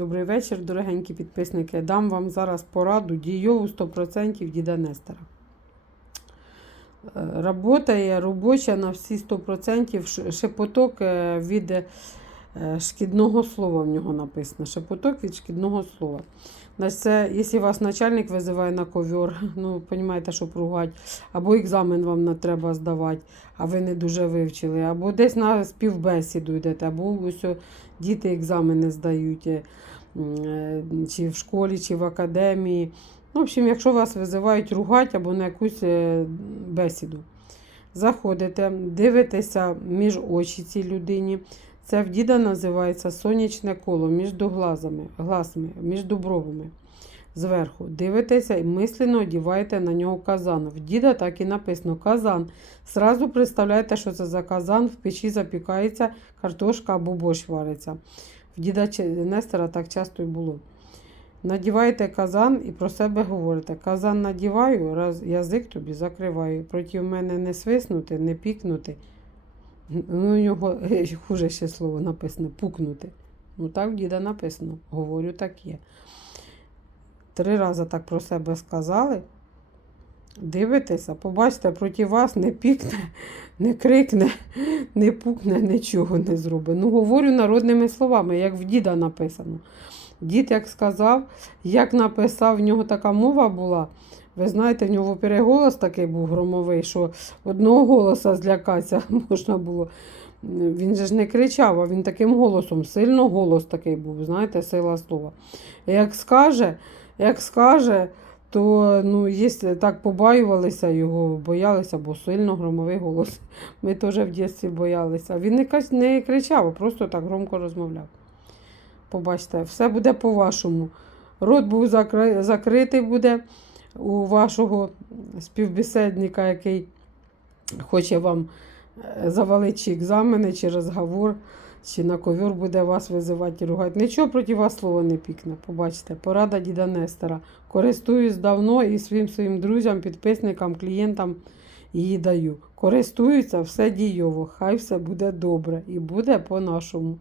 Добрий вечір, дорогенькі підписники. Дам вам зараз пораду дійову 100% діда Нестера. Е, Работає робоча на всі 100%. Шепоток е, від шкідного слова в нього написано. Шепоток від шкідного слова. Значить, це, якщо вас начальник визиває на ковер, ну, розумієте, що ругать, або екзамен вам не треба здавати, а ви не дуже вивчили, або десь на співбесіду йдете, або ось діти екзамени здають, е, е, чи в школі, чи в академії. Ну, в общем, якщо вас визивають ругати або на якусь е, бесіду, заходите, дивитеся між очі цій людині. Це в діда називається сонячне коло між глазами, глазами, між бровами. Зверху дивитеся і мислено одіваєте на нього казан. В діда так і написано казан. Зразу представляєте, що це за казан, в печі запікається картошка або борщ вариться. В діда Нестора так часто і було. Надіваєте казан і про себе говорите. Казан надіваю, раз язик тобі закриваю. Проти мене не свиснути, не пікнути. Ну, нього е, хуже ще слово написано пукнути. Ну так в діда написано. Говорю, так є. Три рази так про себе сказали. Дивитеся, побачите, проти вас не пікне, не крикне, не пукне, нічого не зробить. Ну, говорю народними словами, як в діда написано. Дід як сказав, як написав, в нього така мова була. Ви знаєте, в нього переголос такий був громовий, що одного голоса злякатися можна було. Він же ж не кричав, а він таким голосом, сильно голос такий був, знаєте, сила слова. Як скаже, як скаже, то ну, якщо так побаювалися його, боялися, бо сильно громовий голос. Ми теж в дитинстві боялися. Він не кричав, а просто так громко розмовляв. Побачите, все буде по-вашому. Рот був закри- закритий буде у вашого співбесідника, який хоче вам е, завалити чи екзамени, чи розговор, чи на ковер буде вас визивати і ругати. Нічого проти вас слова не пікне. Побачите, порада діда Нестора. Користуюсь давно і своїм своїм друзям, підписникам, клієнтам її даю. Користуються, все дійово. Хай все буде добре і буде по-нашому.